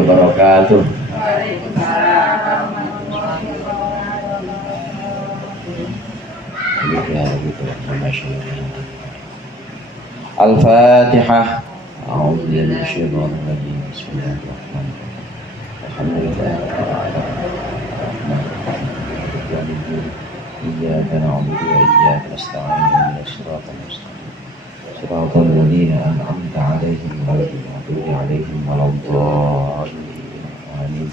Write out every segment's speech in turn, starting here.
wabarakatuh. Al-Fatihah. A'udzu billahi minasyaitonir rajim. Bismillahirrahmanirrahim. Alhamdulillah. Iyyaka na'budu wa iyyaka nasta'in. Ihdinas siratal mustaqim. Siratal ladzina an'amta 'alaihim ghairil maghdubi 'alaihim waladdallin. Amin.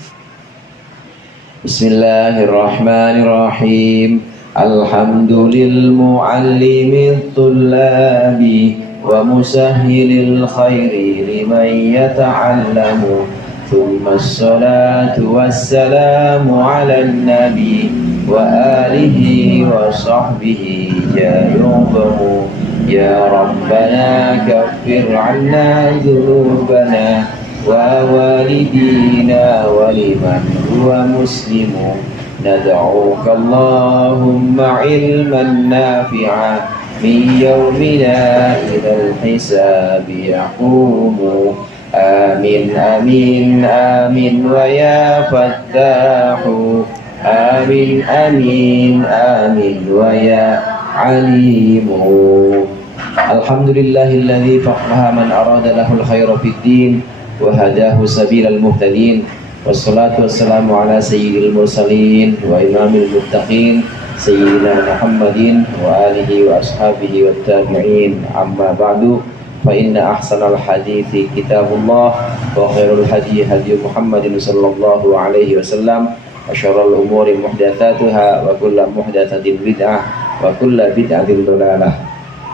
Bismillahirrahmanirrahim. Alhamdulil mu'allimit thullabi wa musahhilil khairi liman yata'allamu. Thumma as-salatu wassalamu 'alan nabi wa alihi wa sahbihi jayubahu. Ya Rabbana kaffir 'anna dhunubana wa walidina wa liman huwa muslimu. Nad'uka Allahumma 'ilman nafi'a min yawmina ilal hisabi yaqumu. Amin amin amin wa ya fattahu. Amin amin amin wa ya alimu. Alhamdulillahilladzi faqaha man arada lahul khaira fid din wa hadahu sabilal muhtadin. Wassalatu wassalamu ala sayyidil mursalin wa imamil muttaqin sayyidina Muhammadin wa alihi wa ashabihi wat tabi'in. Amma ba'du, fa inna ahsanal hadithi kitabullah wa khairul hadi hadi Muhammadin sallallahu alaihi wasallam wa syarrul umuri muhdatsatuha wa kullu muhdatsatin bid'ah wa kullu bid'atin dhalalah.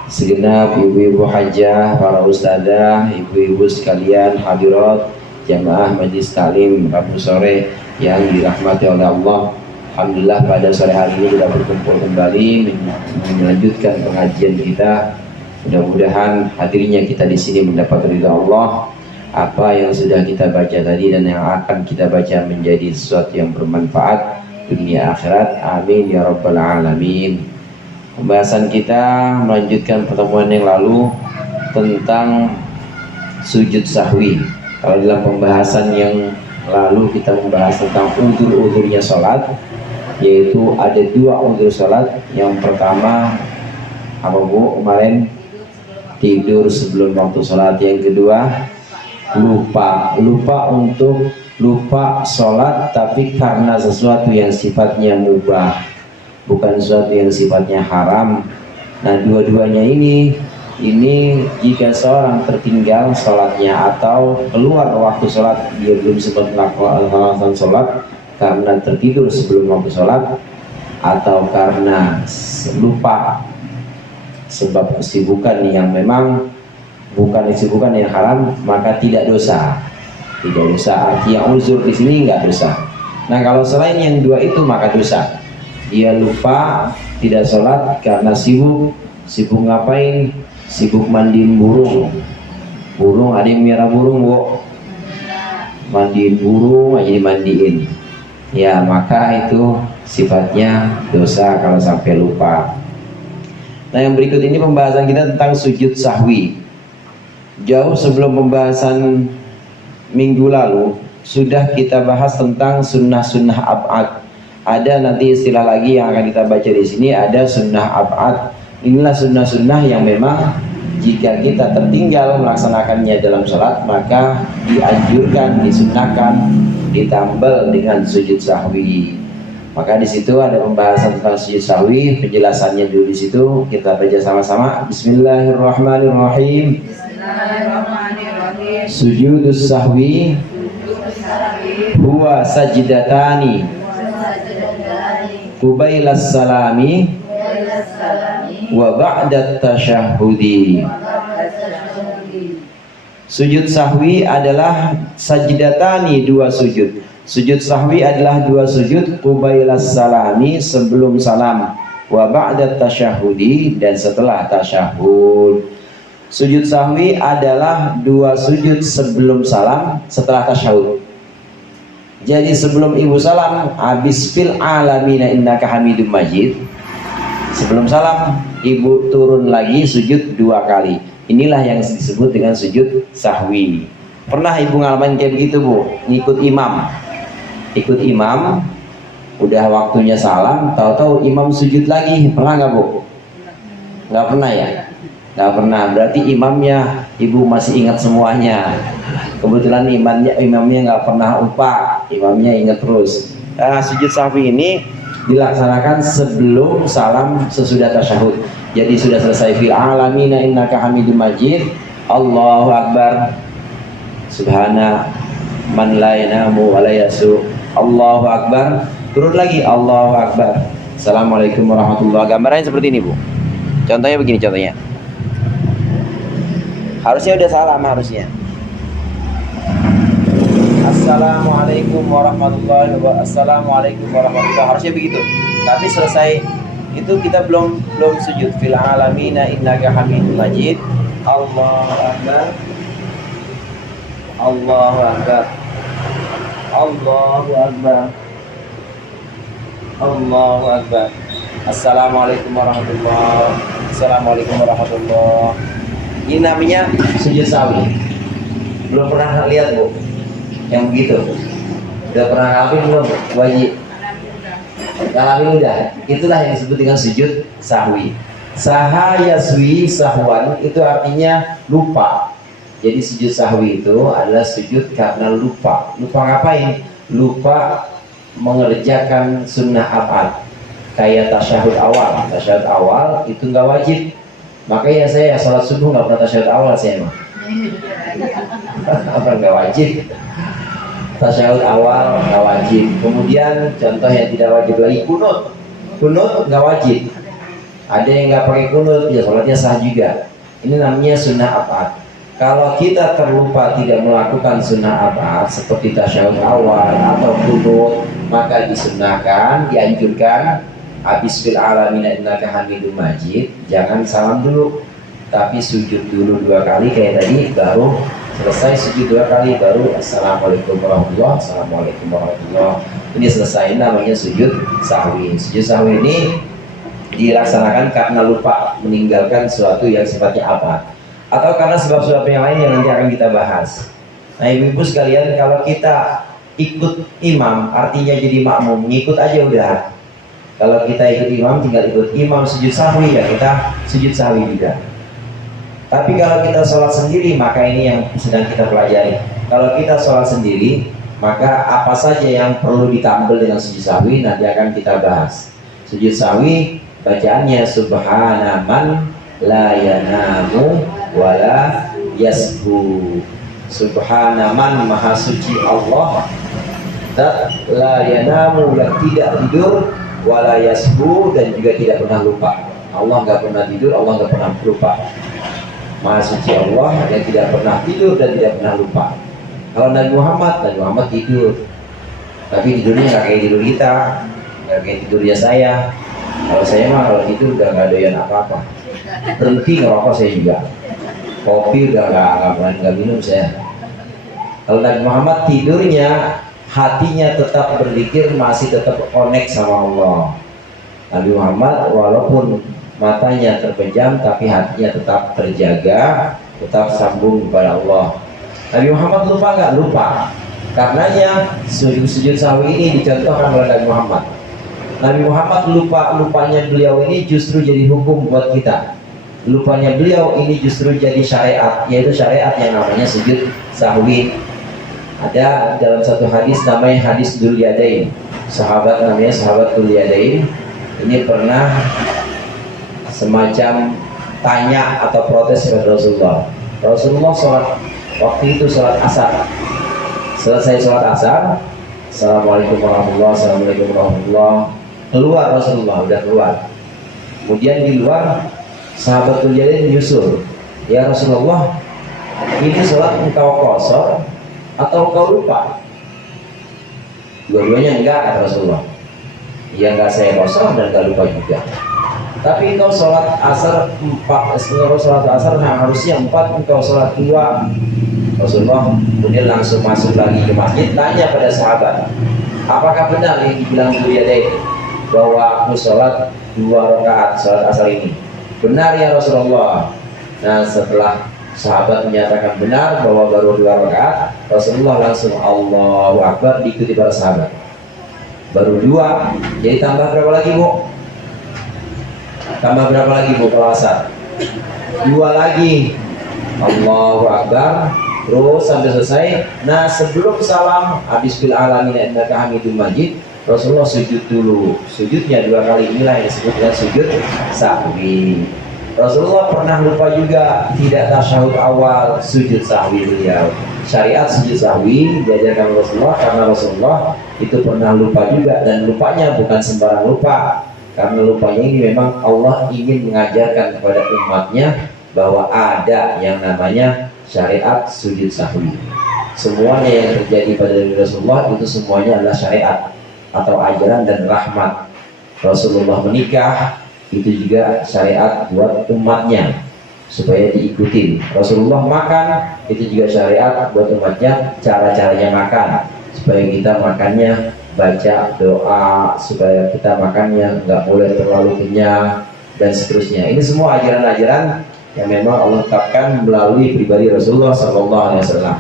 Segenap ibu-ibu hajah, para ustadzah, ibu-ibu sekalian, hadirat jamaah majlis taklim Rabu sore yang dirahmati oleh Allah. Alhamdulillah pada sore hari ini kita berkumpul kembali melanjutkan pengajian kita. Mudah-mudahan hadirnya kita di sini mendapat ridha Allah. Apa yang sudah kita baca tadi dan yang akan kita baca menjadi sesuatu yang bermanfaat dunia akhirat. Amin ya rabbal alamin. Pembahasan kita melanjutkan pertemuan yang lalu tentang sujud sahwi. Kalau dalam pembahasan yang lalu kita membahas tentang udzur-udzurnya sholat, yaitu ada dua udzur sholat. Yang pertama apa Bu kemarin? Tidur sebelum waktu sholat. Yang kedua lupa sholat tapi karena sesuatu yang sifatnya mubah, bukan sesuatu yang sifatnya haram. Nah dua-duanya ini jika seorang tertinggal sholatnya atau keluar waktu sholat, dia belum sempat melakukan sholat karena tertidur sebelum waktu sholat, atau karena lupa sebab kesibukan yang memang bukan kesibukan yang haram, maka tidak dosa. Tidak dosa, artinya uzur di sini nggak dosa. Nah kalau selain yang dua itu maka dosa. Dia lupa tidak sholat karena sibuk ngapain? Sibuk mandiin burung ada yang merah burung Bu, mandiin burung aja dimandiin, ya maka itu sifatnya dosa kalau sampai lupa. Nah yang berikut ini pembahasan kita tentang sujud sahwi. Jauh sebelum pembahasan minggu lalu sudah kita bahas tentang sunnah-sunnah ab'ad. Ada nanti istilah lagi yang akan kita baca di sini, ada sunnah ab'ad. Inilah sunnah-sunnah yang memang jika kita tertinggal melaksanakannya dalam sholat, maka dianjurkan, disunnahkan, ditambal dengan sujud sahwi. Maka di situ ada pembahasan tentang sujud sahwi, penjelasannya dulu di situ. Kita baca sama-sama. Bismillahirrahmanirrahim. Sujudus sahwi huwa sajdatani qubailas salami wa ba'da tasyahhudi. Sujud sahwi adalah sajdatani, dua sujud. Sujud sahwi adalah dua sujud qubailas salami, sebelum salam, wa ba'da tasyahhudi, dan setelah tasyahud. Sujud sahwi adalah dua sujud sebelum salam, setelah tasyahud. Jadi sebelum ibu salam, habis fil alamina innaka hamidum majid, sebelum salam ibu turun lagi sujud dua kali. Inilah yang disebut dengan sujud sahwi. Pernah ibu ngalamin kayak begitu bu? Ngikut imam, ikut imam, udah waktunya salam, tahu-tahu imam sujud lagi, pernah nggak bu? Nggak pernah ya? Nggak pernah. Berarti imamnya ibu masih ingat semuanya. Kebetulan imamnya nggak pernah lupa, imamnya ingat terus. Nah, sujud sahwi ini dilaksanakan sebelum salam, sesudah tasyahud. Jadi sudah selesai fil alamina innaka hamidum majid, Allahu akbar, subhana man la yanamu wa la yasu, Allahu akbar, turun lagi Allahu akbar, assalamualaikum warahmatullahi wabarakatuh. Gambarannya seperti ini bu. Contohnya begini, contohnya harusnya udah salam, harusnya assalamualaikum warahmatullahi wabarakatuh, assalamualaikum warahmatullahi wabarakatuh, harusnya begitu. Tapi selesai itu kita belum sujud fil alamina innaka hamidum majid, Allahu akbar, Allahu akbar, Allahu akbar, Allahu akbar, assalamualaikum warahmatullahi, assalamualaikum warahmatullahi. Ini namanya sujud sahwi. Belum pernah lihat bu yang begitu? Udah pernah ngalamin belum? Wajib ngalamin udah. Itulah yang disebut dengan sujud sahwi. Sahayaswi sahwan itu artinya lupa. Jadi sujud sahwi itu adalah sujud karena lupa. Lupa ngapain? Lupa mengerjakan sunnah abad. Kayak tasyahud awal. Tasyahud awal itu nggak wajib. Makanya saya sholat subuh nggak pernah tasyahud awal saya mah. Apa nggak wajib? Tasyahud awal nggak wajib. Kemudian contoh yang tidak wajib lagi kunut. Kunut nggak wajib. Ada yang nggak pakai kunut, ya sholatnya sah juga. Ini namanya sunnah abad. Kalau kita terlupa tidak melakukan sunnah abad seperti tasyahud awal atau kunut, maka disunnahkan, dianjurkan habis fil alamina innaka hamidum majid, jangan salam dulu, tapi sujud dulu 2 kali kayak tadi, baru selesai sujud 2 kali, baru assalamualaikum warahmatullahi, assalamualaikum warahmatullahi. Ini selesai, namanya sujud sahwi. Sujud sahwi ini dilaksanakan karena lupa meninggalkan sesuatu yang sifatnya abad, atau karena sebab-sebab yang lain yang nanti akan kita bahas. Nah ibu-ibu sekalian, kalau kita ikut imam artinya jadi makmum, ngikut aja udah. Kalau kita ikut imam, tinggal ikut imam sujud sahwi, ya kita sujud sahwi juga. Tapi kalau kita sholat sendiri, maka ini yang sedang kita pelajari. Kalau kita sholat sendiri, maka apa saja yang perlu ditampil dengan sujud sahwi nanti akan kita bahas. Sujud sahwi bacaannya subhana man la yanamu wa la yasbu. Subhana man, maha suci Allah, la yanamu, yang tidak tidur, wala yasbu, dan juga tidak pernah lupa. Allah nggak pernah tidur, Allah nggak pernah lupa. Maha suci Allah yang tidak pernah tidur dan tidak pernah lupa. Kalau Nabi Muhammad tidur, tapi tidurnya nggak kayak tidur kita, nggak kayak tidurnya saya. Kalau saya mah kalau tidur udah nggak doyan apa-apa, berhenti ngerokok saya juga, kopi udah nggak minum saya. Kalau Nabi Muhammad tidurnya, hatinya tetap berzikir, masih tetap connect sama Allah. Nabi Muhammad walaupun matanya terpejam, tapi hatinya tetap terjaga, tetap sambung kepada Allah. Nabi Muhammad lupa nggak? Lupa. Karenanya sujud sahwi ini dicontohkan oleh Nabi Muhammad. Nabi Muhammad lupanya beliau ini justru jadi hukum buat kita. Lupanya beliau ini justru jadi syariat, yaitu syariat yang namanya sujud sahwi. Ada dalam satu hadis namanya hadis Dzul Yadain. Sahabat namanya sahabat Dzul Yadain. Ini pernah semacam tanya atau protes kepada Rasulullah. Rasulullah sholat, waktu itu sholat asar. Selesai sholat asar, assalamualaikum warahmatullahi, assalamualaikum warahmatullahi. Keluar Rasulullah, udah keluar. Kemudian di luar sahabat Dzul Yadain nyusul, ya Rasulullah, ini sholat engkau kosor atau kau lupa? Dua-duanya enggak, kata Rasulullah. Ya enggak, saya kosong dan enggak lupa juga. Tapi engkau sholat asar 4, engkau sholat asar harusnya 4, engkau sholat 2. Rasulullah kemudian langsung masuk lagi ke masjid, tanya pada sahabat, apakah benar yang dibilang Dzul Yadain bahwa aku sholat 2 rakaat sholat asar ini? Benar ya Rasulullah. Nah setelah Sahabat menyatakan benar bahwa baru 2 rakaat. Rasulullah langsung Allahu Akbar, diikuti para sahabat. Baru 2, jadi tambah berapa lagi bu? Tambah berapa lagi bu kalau asar? 2 lagi, Allahu Akbar, terus sampai selesai. Nah sebelum salam, habis bil alamin innaka hamidum majid, Rasulullah sujud dulu. Sujudnya 2 kali, inilah yang disebut dengan sujud sahwi. Rasulullah pernah lupa juga, tidak tasyahud awal, sujud sahwi beliau. Syariat sujud sahwi diajarkan Rasulullah karena Rasulullah itu pernah lupa juga, dan lupanya bukan sembarang lupa. Karena lupanya ini memang Allah ingin mengajarkan kepada umatnya bahwa ada yang namanya syariat sujud sahwi. Semuanya yang terjadi pada diri Rasulullah itu semuanya adalah syariat atau ajaran dan rahmat. Rasulullah menikah itu juga syariat buat umatnya supaya diikuti. Rasulullah makan itu juga syariat buat umatnya, cara-caranya makan supaya kita makannya baca doa, supaya kita makannya nggak boleh terlalu kenyang dan seterusnya. Ini semua ajaran-ajaran yang memang Allah tetapkan melalui pribadi Rasulullah SAW.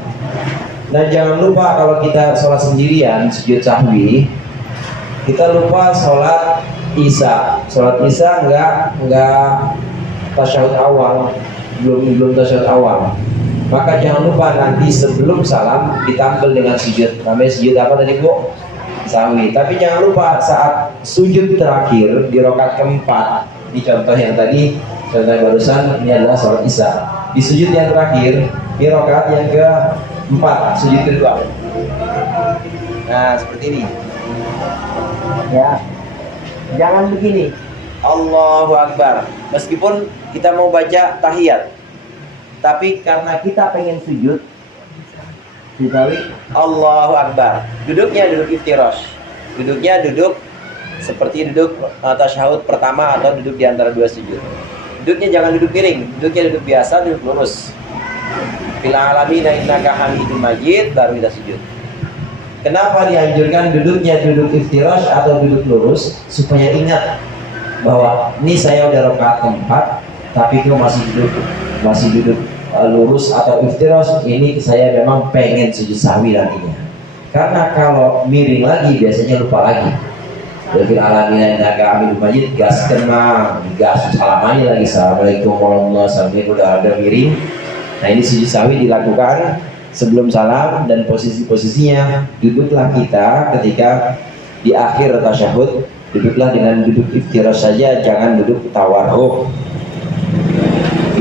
Nah jangan lupa kalau kita sholat sendirian sujud sahwi, kita lupa sholat Isya. Sholat Isya enggak tasyahud awal, belum tasyahud awal. Maka jangan lupa nanti sebelum salam ditampil dengan sujud. Namanya sujud apa tadi bu? Sahwi. Tapi jangan lupa saat sujud terakhir di rakaat keempat, di contoh yang tadi, contoh barusan, ini adalah sholat Isya. Di sujud yang terakhir, di rakaat yang keempat, sujud kedua. Nah seperti ini. Ya. Jangan begini, Allahu Akbar. Meskipun kita mau baca tahiyat, tapi karena kita pengen sujud, Allahu Akbar. Duduknya duduk iftirash. Duduknya duduk seperti duduk tasyahud pertama atau duduk di antara 2 sujud. Duduknya jangan duduk miring, duduknya duduk biasa, duduk lurus. Fil alamin innaka hamidum majid, baru kita sujud. Kenapa dianjurkan duduknya duduk iftirash atau duduk lurus? Supaya ingat bahwa ini saya udah rakaat keempat, tapi kok masih duduk lurus atau iftirash. Ini saya memang pengen sujud sahwi nantinya. Karena kalau miring lagi biasanya lupa lagi. Fil alamin innaka hamidum majid, gas kena, gas salamannya lagi assalamualaikum warahmatullahi wabarakatuh, udah ada miring. Nah ini sujud sahwi dilakukan sebelum salam, dan posisi-posisinya duduklah kita ketika di akhir tasyahud, duduklah dengan duduk iftirash saja, jangan duduk tawarruk.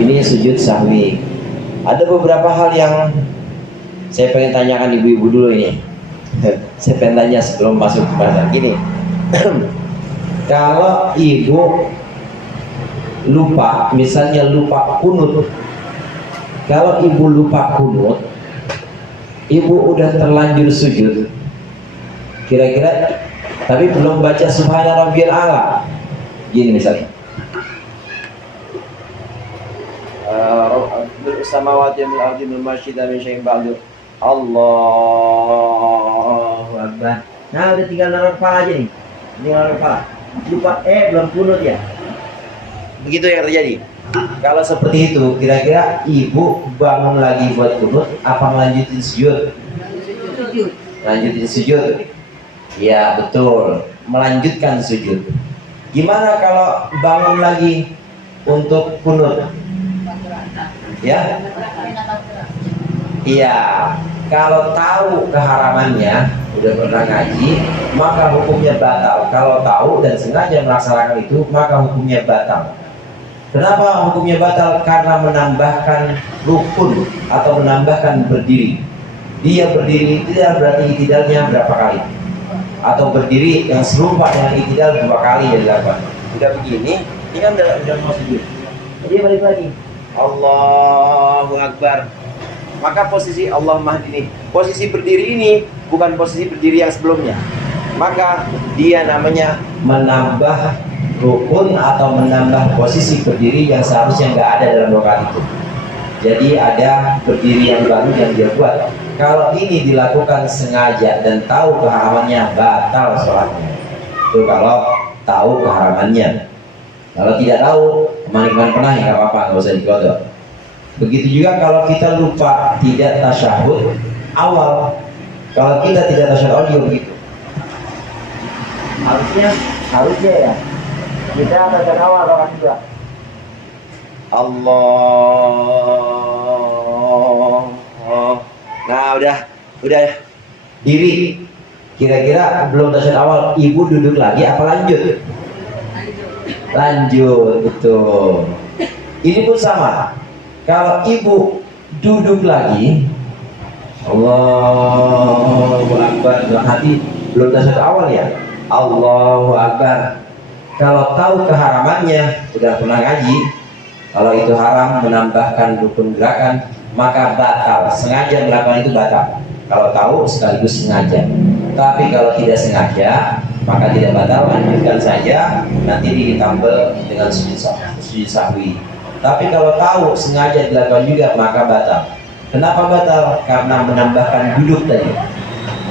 Ini sujud sahwi. Ada beberapa hal yang saya pengen tanyakan ibu-ibu dulu ini. Saya pengen tanya sebelum masuk ke bahasa gini. Kalau ibu lupa, misalnya lupa kunut, kalau ibu lupa kunut, ibu udah terlanjur sujud, kira-kira tapi belum baca subhana rabbiyal a'la, gini misalnya, samawati min ardi min masyidah min syai'in ba'du, Allahu Akbar. Nah udah tinggal naruh kepala aja nih, tinggal naruh kepala, lupa belum kunut ya, begitu yang terjadi. Kalau seperti itu, kira-kira ibu bangun lagi buat kunut apa melanjutin sujud? Lanjutin sujud. Ya betul, melanjutkan sujud. Gimana kalau bangun lagi untuk kunut? Ya? Iya. Kalau tahu keharamannya, udah pernah ngaji, maka hukumnya batal. Kalau tahu dan sengaja melaksanakan itu, maka hukumnya batal. Kenapa hukumnya batal? Karena menambahkan rukun atau menambahkan berdiri. Dia berdiri tidak berarti itidalnya berapa kali, atau berdiri yang serupa dengan itidal 2 kali ya dilakukan. Udah begini, ini kan udah mau sujud. Dia balik lagi, Allahu Akbar. Maka posisi Allah mahdini, posisi berdiri ini bukan posisi berdiri yang sebelumnya. Maka dia namanya menambah rukun atau menambah posisi berdiri yang seharusnya nggak ada dalam rakaat itu. Jadi ada berdiri yang baru yang dia buat. Kalau ini dilakukan sengaja dan tahu keharamannya, batal sholatnya. Itu kalau tahu keharamannya. Kalau tidak tahu, kemana pernah ya nggak apa-apa, nggak usah dikodok. Begitu juga kalau kita lupa tidak tasyahud awal. Kalau kita tidak tasyahud awal juga begitu. Harusnya ya kita tasyahud awal rakaat kedua. Allah. Nah, udah diri. Kira-kira belum tasyahud awal, ibu duduk lagi apa lanjut? Lanjut, betul. Ini pun sama. Kalau ibu duduk lagi, Allahu Akbar, hati belum tasyahud awal ya, Allahu Akbar. Kalau tahu keharamannya, udah pernah ngaji, kalau itu haram menambahkan rukun gerakan, maka batal. Sengaja melakukan itu batal. Kalau tahu sekaligus sengaja. Tapi kalau tidak sengaja, maka tidak batal, lanjutkan saja, nanti ditambah dengan sujud sahwi. Tapi kalau tahu sengaja dilakukan juga, maka batal. Kenapa batal? Karena menambahkan duduk tadi.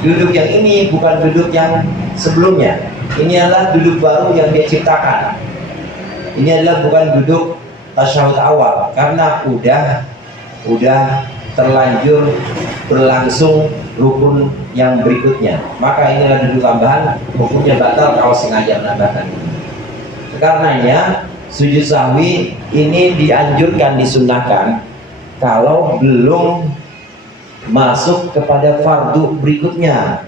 Duduk yang ini bukan duduk yang sebelumnya. Ini adalah duduk baru yang dia ciptakan. Ini adalah bukan duduk tasyahud awal, karena udah terlanjur berlangsung rukun yang berikutnya. Maka inilah duduk tambahan, hukumnya batal kalau sengaja menambahkan ini. Karenanya sujud sahwi ini dianjurkan, disunnahkan kalau belum masuk kepada fardu berikutnya.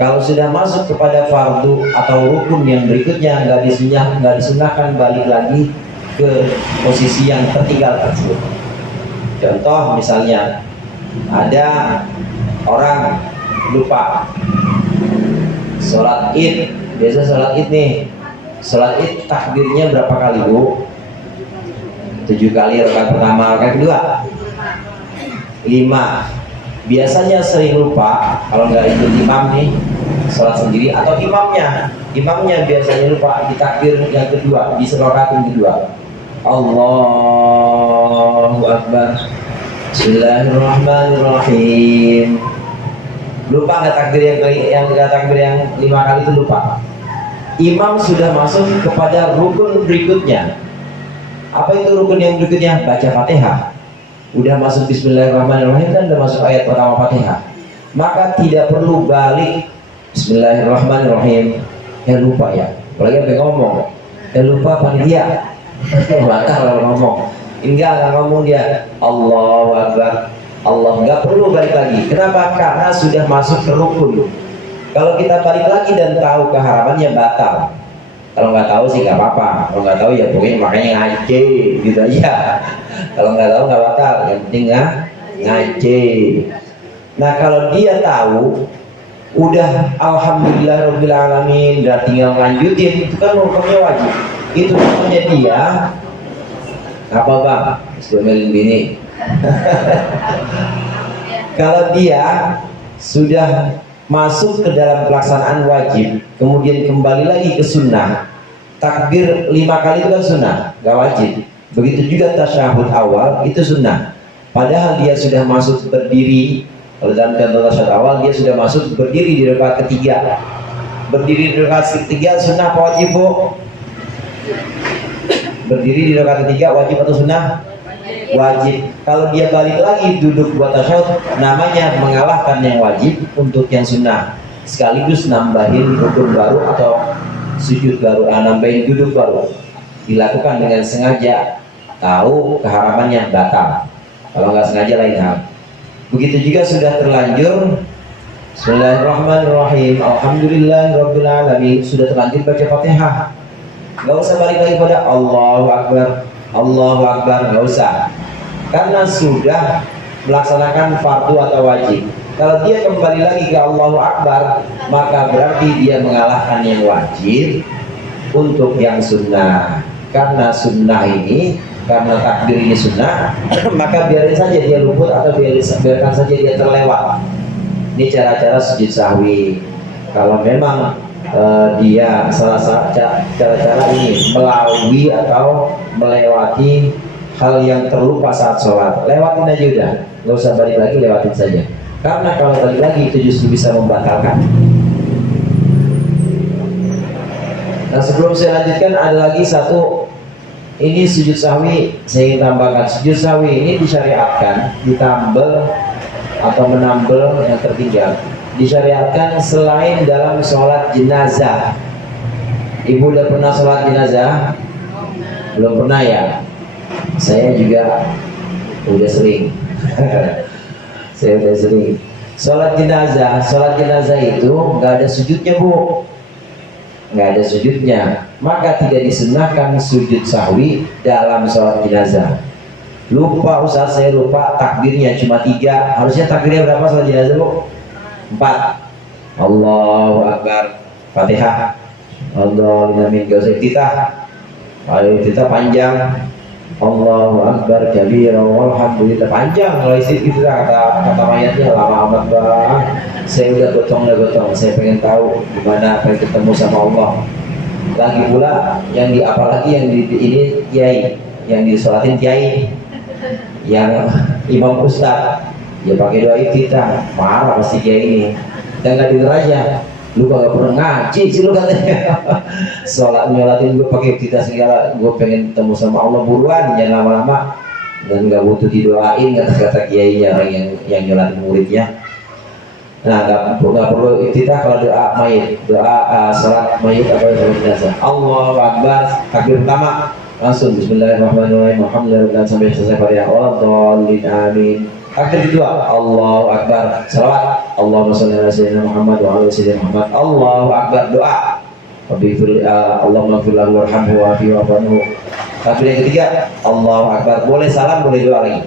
Kalau sudah masuk kepada fardu atau rukun yang berikutnya, nggak disunnahkan balik lagi ke posisi yang tertinggal tersebut. Contoh misalnya ada orang lupa sholat id, biasa sholat id nih, sholat id takbirnya berapa kali bu? 7 kali rakaat pertama, rakaat kedua 5. Biasanya sering lupa kalau nggak ikut imam nih, sholat sendiri atau imamnya biasanya lupa di takbir yang kedua, di rakaat yang kedua. Allahu Akbar, Bismillahirrahmanirrahim. Lupa nggak takbir yang 5 kali itu lupa. Imam sudah masuk kepada rukun berikutnya. Apa itu rukun yang berikutnya? Baca Fatihah. Udah masuk Bismillahirrahmanirrahim, kan udah masuk ayat pertama Fatihah. Maka tidak perlu balik Bismillahirrahmanirrahim. Lupa ya. Apalagi sampai ngomong. Lupa panitia. Batal kalau ngomong. Enggak ngomong dia Allahu Akbar. Allah, nggak perlu balik lagi. Kenapa? Karena sudah masuk ke rukun. Kalau kita balik lagi dan tahu keharamannya, batal. Kalau nggak tahu sih nggak apa-apa. Kalau nggak tahu ya pokoknya makanya ngaji gitu aja. Kalau nggak tahu nggak batal. Yang penting ngaji. Nah kalau dia tahu, udah alhamdulillah rabbil alamin, udah tinggal lanjutin, itu kan hukumnya wajib. Itu namanya dia apa bang? Semelin bini. Kalau dia sudah masuk ke dalam pelaksanaan wajib, kemudian kembali lagi ke sunnah, takbir 5 kali itu kan sunnah, gak wajib. Begitu juga tasyahud awal itu sunnah. Padahal dia sudah masuk berdiri. Kalau dalam contoh tasyahud awal dia sudah masuk berdiri di rakaat ketiga. Berdiri di rakaat ketiga sunnah apa wajib bu? Berdiri di rakaat ketiga wajib atau sunnah? Wajib. Kalau dia balik lagi duduk buat tasyahud, namanya mengalahkan yang wajib untuk yang sunnah, sekaligus nambahin rukun baru atau sujud baru, nambahin duduk baru. Dilakukan dengan sengaja, tahu keharamannya, batal. Kalau nggak sengaja lain hal. Begitu juga sudah terlanjur Bismillahirrahmanirrahim, Alhamdulillahirabbil alamin, sudah terlanjur baca Fatihah, nggak usah balik lagi pada Allahu Akbar, Allahu Akbar, nggak usah. Karena sudah melaksanakan fardu atau wajib. Kalau dia kembali lagi ke Allahu Akbar, maka berarti dia mengalahkan yang wajib untuk yang sunnah. Karena sunnah ini, karena takbir ini sunnah, maka biarin saja dia luput atau biarkan saja dia terlewat. Ini cara-cara sujud sahwi. Kalau memang dia salah satu cara-cara ini melalui atau melewati hal yang terlupa saat sholat, lewatin aja udah, nggak usah balik lagi, lewatin saja. Karena kalau balik lagi itu justru bisa membatalkan. Nah sebelum saya lanjutkan ada lagi satu Ini sujud sahwi, saya ingin tambahkan, sujud sahwi ini disyariatkan ditambel atau menambel yang tertinggal, disyariatkan selain dalam sholat jenazah. Ibu udah pernah sholat jenazah? Belum pernah ya? Saya juga udah sering. Saya udah sering. Sholat jenazah itu nggak ada sujudnya, Bu. Nggak ada sujudnya. Maka tidak disunahkan sujud sahwi dalam sholat jenazah. Lupa Ustaz, saya lupa takbirnya cuma 3. Harusnya takbirnya berapa sholat jenazah, Bu? 4. Allahu Akbar, Fatihah, Allahu Amin, gak usah iftitah. Kalau iftitah panjang, Allahu Akbar kabira walhamdulillah, panjang. Kalau iftitah kata mayatnya lama amat bang. Saya udah gotong, saya pengen tahu gimana pengen ketemu sama Allah. Lagi pula yang apalagi yang ini kiai, yang disolatin kiai, yang imam ustaz, ya pakai doa iftitah, marah pasti kiai ini. Dan nggak denger aja, lu gak pernah ngaji sih lu katanya. Nyolatin gue pakai iftitah segala, gue pengen ketemu sama Allah buruan, jangan lama-lama. Dan nggak butuh didoain kata-kata kiainya yang nyolatin muridnya. Nah, nggak perlu iftitah kalau doa mayit, doa salat mayit atau salat jenazah. Allahu Akbar, takbir pertama langsung Bismillahirrahmanirrahim, Alhamdulillah sampai selesai Fatihah. Walhamdulillah, amin. Takbir kedua, Allahu Akbar, salawat, Allahumma shalli ala sayyidina Muhammad wa ala sayyidina Muhammad. Allahu Akbar, doa. Allahumma ighfir lahu warhamhu wa'afihi wa'fu anhu. Takbir yang ketiga, Allahu Akbar, boleh salam, boleh doa lagi.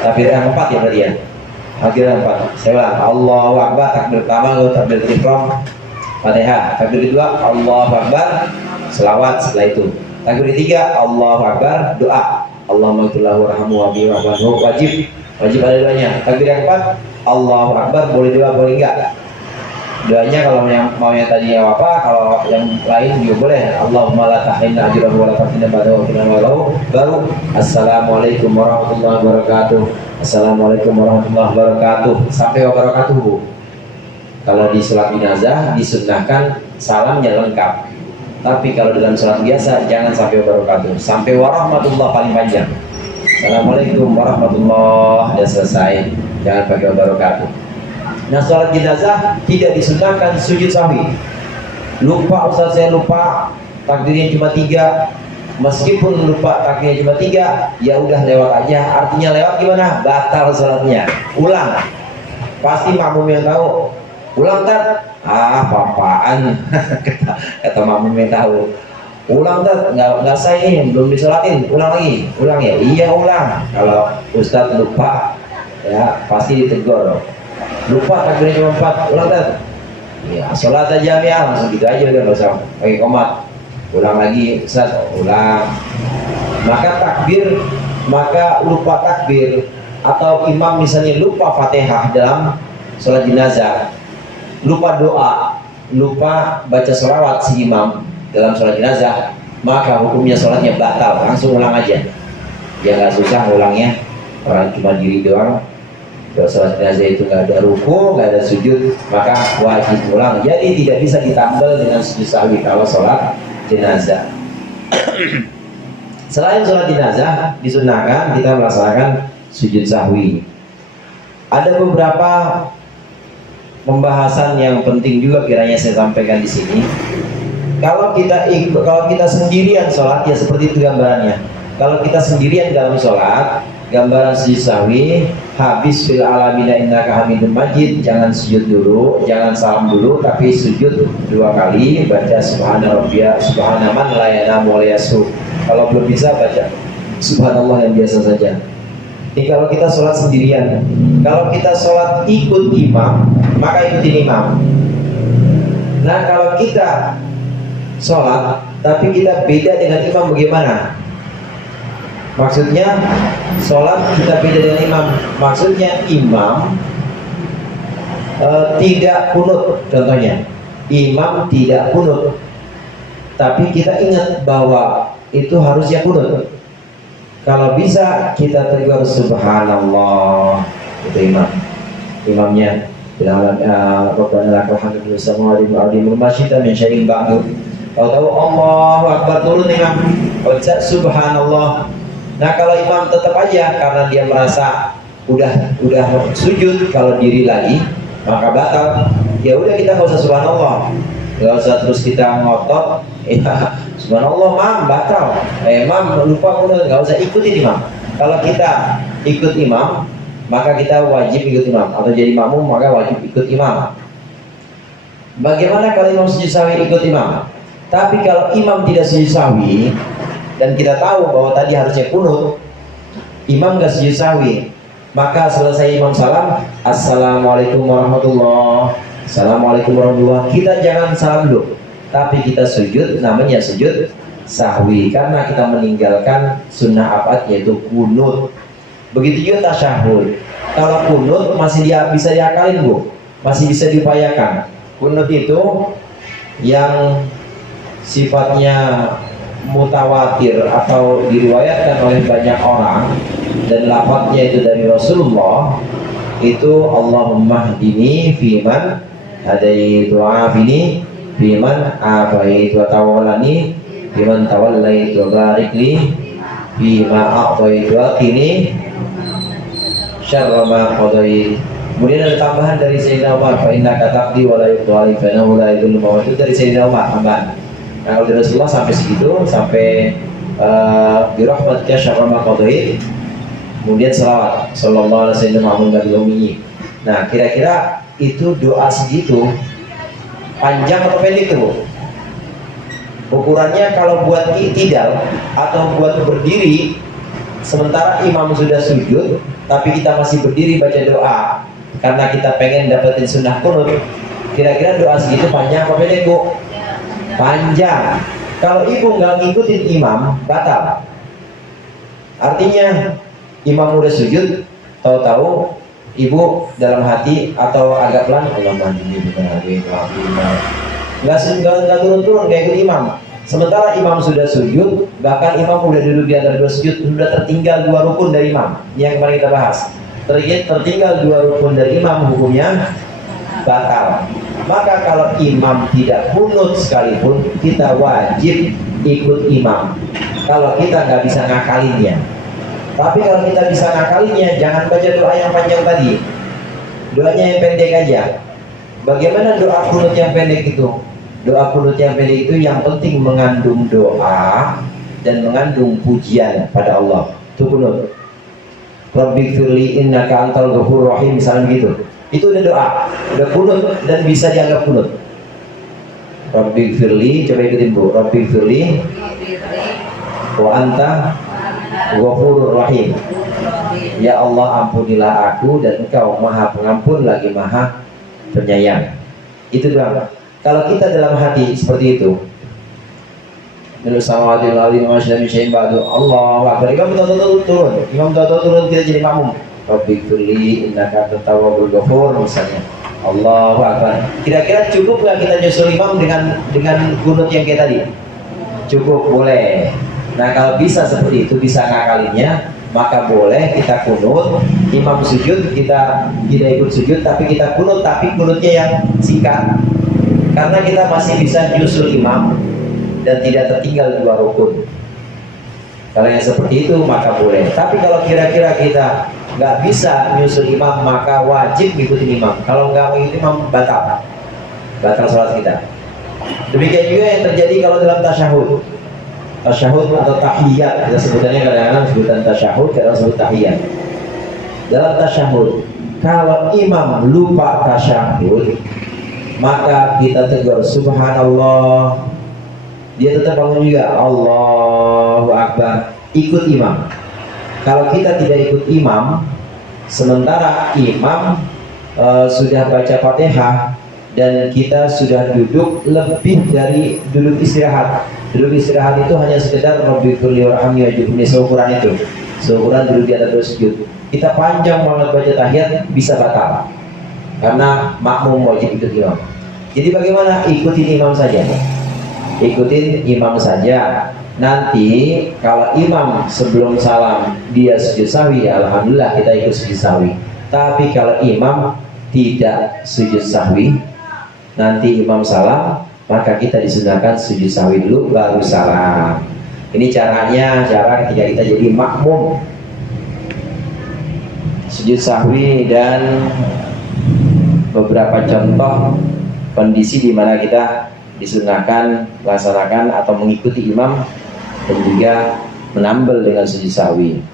Takbir yang keempat ya berarti ya. Takbir yang keempat, saya ulang, Allahu Akbar, takbir pertama, takbir ihram, Fatihah. Takbir kedua, Allahu Akbar, selawat setelah itu. Takbir ketiga, Allahu Akbar, doa. Allahumma ighfir lahu warhamhu wa'afihi wa'fu anhu. Wajib ada doanya. Takbir yang keempat, Allahu Akbar, boleh doa boleh enggak. Doanya kalau yang maunya tadi apa, kalau yang lain juga boleh. Allahumma la tahrimna ajrahu wa la taftinna ba'dahu walau. Baru Assalamualaikum warahmatullahi wabarakatuh. Assalamualaikum warahmatullahi wabarakatuh. Sampai wabarakatuh, Bu. Kalau di sholat jenazah disunnahkan salamnya lengkap. Tapi kalau dalam sholat biasa jangan sampai wabarakatuh. Sampai warahmatullah paling panjang. Assalamualaikum warahmatullahi, dan selesai. Jangan pakai wabarakatuh. Nah, sholat jenazah tidak disunahkan sujud sahwi. Lupa Ustaz, saya lupa takdirnya cuma 3. Meskipun lupa takdirnya cuma 3, ya udah lewat aja. Artinya lewat gimana? Batal sholatnya. Ulang. Pasti makmum yang tahu. Ulang Tat. Apaan? kata makmum yang tahu. Ulang Tat, nggak sah ini, belum disolatin. Ulang lagi. Ulang ya? Iya ulang. Kalau Ustaz lupa, ya pasti ditegur. Lupa takbirnya cuma 4, ulang Tat. Ya, sholat aja ya, langsung gitu aja udah, nggak usah pakai komat. Ulang lagi, Ustaz, ulang. Maka lupa takbir atau imam misalnya lupa Fatihah dalam sholat jenazah, lupa doa, lupa baca sholawat si imam dalam sholat jenazah, maka hukumnya sholatnya batal. Langsung ulang aja. Ya nggak susah ulangnya, orang cuma diri doang. Kalau sholat jenazah itu nggak ada ruku, nggak ada sujud, maka wajib ulang. Jadi tidak bisa ditambal dengan sujud sahwi kalau sholat jenazah. Selain sholat jenazah, disunahkan kita melaksanakan sujud sahwi. Ada beberapa pembahasan yang penting juga kiranya saya sampaikan di sini. Kalau kita sendirian sholat, ya seperti itu gambarannya. Kalau kita sendirian dalam sholat, gambaran sujud sahwi, habis fil alamina innaka hamidum majid, jangan sujud dulu, jangan salam dulu, tapi sujud 2 kali, baca subhana rabbiyal subhana man la yanamu wa la yasu. Kalau belum bisa baca subhanallah yang biasa saja. Ini kalau kita sholat sendirian. Kalau kita sholat ikut imam, maka ikutin imam. Nah, kalau kita sholat tapi kita beda dengan imam, bagaimana? Maksudnya sholat kita beda dengan imam. Maksudnya imam tidak kunut. Contohnya imam tidak kunut, tapi kita ingat bahwa itu harusnya kunut. Kalau bisa kita tegur subhanallah, itu imamnya bilang Rabbana lakal hamdu fis samawati wal ardi wa ma syi'ta min syai'in ba'du. Tahu-tahu Allahu Akbar, turun imam. baca subhanallah. Nah kalau imam tetap aja karena dia merasa udah sujud kalau diri lagi maka batal, ya udah kita nggak usah subhanallah, nggak usah terus kita ngotot subhanallah mam batal, mam lupa, udah nggak usah ikutin imam. Kalau kita ikut imam maka kita wajib ikut imam, atau jadi makmum maka wajib ikut imam. Bagaimana kalau imam sujud sahwi ikut imam? Tapi kalau imam tidak sujud sahwi dan kita tahu bahwa tadi harusnya kunut, imam nggak sujud sahwi, maka selesai imam salam, assalamualaikum warahmatullah, assalamualaikum warahmatullah, kita jangan salam dulu, tapi kita sujud, namanya sujud sahwi karena kita meninggalkan sunnah abad yaitu kunut. Begitu juga tasyahud. Kalau kunut masih bisa diakalin bu, masih bisa diupayakan. Kunut itu yang sifatnya mutawatir atau diriwayatkan oleh banyak orang dan lafadznya itu dari Rasulullah, itu Allahumma hdini fiman hadaitu afini fiman afaitu wa tawallani fiman tawallaitu wa barik li fima a'taitu wa qini syarra ma qadait. Kemudian ada tambahan dari Sayyidina Umar, fa innaka taqdi wa la yuqda 'alaika fa innahu la yadhillu man itu dari Sayyidina Umar tambahan. Nah kalau dari Rasulullah sampai segitu, sampai bi rahmatika syarra ma qadait. Kemudian selawat sallallahu alaihi wasallam. Nah kira-kira itu doa segitu panjang atau pendek tuh? Ukurannya kalau buat i'tidal atau buat berdiri sementara imam sudah sujud tapi kita masih berdiri baca doa karena kita pengen dapetin sunnah kunut, kira-kira doa segitu panjang apa pendek bu? Panjang. Kalau ibu nggak ngikutin imam batal. Artinya imam udah sujud, tahu-tahu ibu dalam hati atau agak pelan Allah mandiri bukan lagi nggak turun-turun kayak ikut imam. Sementara imam sudah sujud, bahkan imam udah duduk di antara dua sujud, sudah tertinggal dua rukun dari imam. Ini yang kemarin kita bahas. Tertinggal dua rukun dari imam, hukumnya batal. Maka kalau imam tidak kunut sekalipun, kita wajib ikut imam. Kalau kita nggak bisa ngakalinnya. Tapi kalau kita bisa ngakalinnya, jangan baca doa yang panjang tadi. Doanya yang pendek aja. Bagaimana doa kunut yang pendek itu? Doa kunut yang pendek itu yang penting mengandung doa dan mengandung pujian pada Allah. Itu kunut. Rabbighfirli innaka antal ghafurur rahim, misalnya gitu. Itu udah doa, udah kunut dan bisa dianggap kunut. Rabbighfirli, coba ikutin bu. Rabbighfirli wa anta ghafurur rahim. Ya Allah ampunilah aku dan Engkau Maha Pengampun lagi Maha Penyayang. Itu doang. Kalau kita dalam hati seperti itu, Allah Akbar, imam tahu turun, imam tahu turun, kita jadi makmum. Rabbighfirli innaka antat tawwabur ghafur misalnya. Allahu Akbar. Kira-kira cukup nggak kita nyusul imam dengan kunut yang kayak tadi? Cukup, boleh. Nah kalau bisa seperti itu, bisa ngakalinnya, maka boleh kita kunut, imam sujud, kita ikut sujud, tapi kita kunut, tapi kunutnya yang singkat. Karena kita masih bisa nyusul imam dan tidak tertinggal dua rukun. Kalau yang seperti itu maka boleh. Tapi kalau kira-kira kita nggak bisa nyusul imam maka wajib ngikutin imam. Kalau nggak ngikutin imam batal sholat kita. Demikian juga yang terjadi kalau dalam tasyahud atau tahiyat, kita sebutannya kadang-kadang sebutan tasyahud, kadang sebut tahiyat. Dalam tasyahud, kalau imam lupa tasyahud, maka kita tegur subhanallah, dia tetap bangun juga Allahu Akbar, ikut imam. Kalau kita tidak ikut imam, sementara imam sudah baca Fatihah dan kita sudah duduk lebih dari duduk istirahat. Duduk istirahat itu hanya sekedar Rabbighfirli warhamni wajibni, seukuran itu, seukuran duduk di atas dua sujud. Kita panjang banget baca tahiyat, bisa batal karena makmum wajib ikut imam. Jadi bagaimana? Ikutin imam saja. Ikutin imam saja. Nanti kalau imam sebelum salam dia sujud sahwi, alhamdulillah kita ikut sujud sahwi. Tapi kalau imam tidak sujud sahwi, nanti imam salam, maka kita disunahkan sujud sahwi dulu baru salam. Ini caranya, cara ketika kita jadi makmum sujud sahwi, dan beberapa contoh kondisi di mana kita disunahkan melaksanakan atau mengikuti imam dan juga menambal dengan sujud sahwi.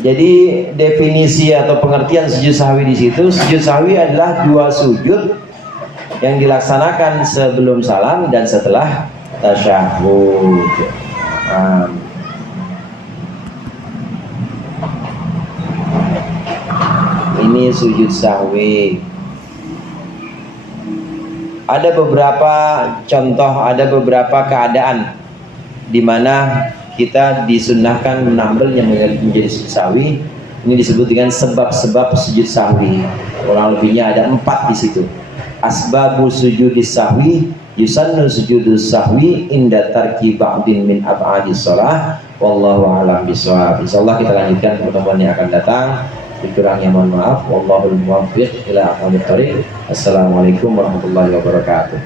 Jadi definisi atau pengertian sujud sahwi di situ, sujud sahwi adalah dua sujud yang dilaksanakan sebelum salam dan setelah tasyahud. Ini sujud sahwi. Ada beberapa contoh, ada beberapa keadaan di mana kita disunnahkan menambal yang menjadi sujud sahwi. Ini disebut dengan sebab-sebab sujud sahwi. Kurang lebihnya ada 4 di situ. Asbabu sujudis sahwi, yusannu sujudus sahwi inda tarki ba'din min ab'adis shalah, wallahu a'lam bishawab. Insyaallah kita lanjutkan pertemuan yang akan datang. Dikurangnya mohon maaf. Wallahul muwaffiq ila aqwamit thoriq. Assalamualaikum warahmatullahi wabarakatuh.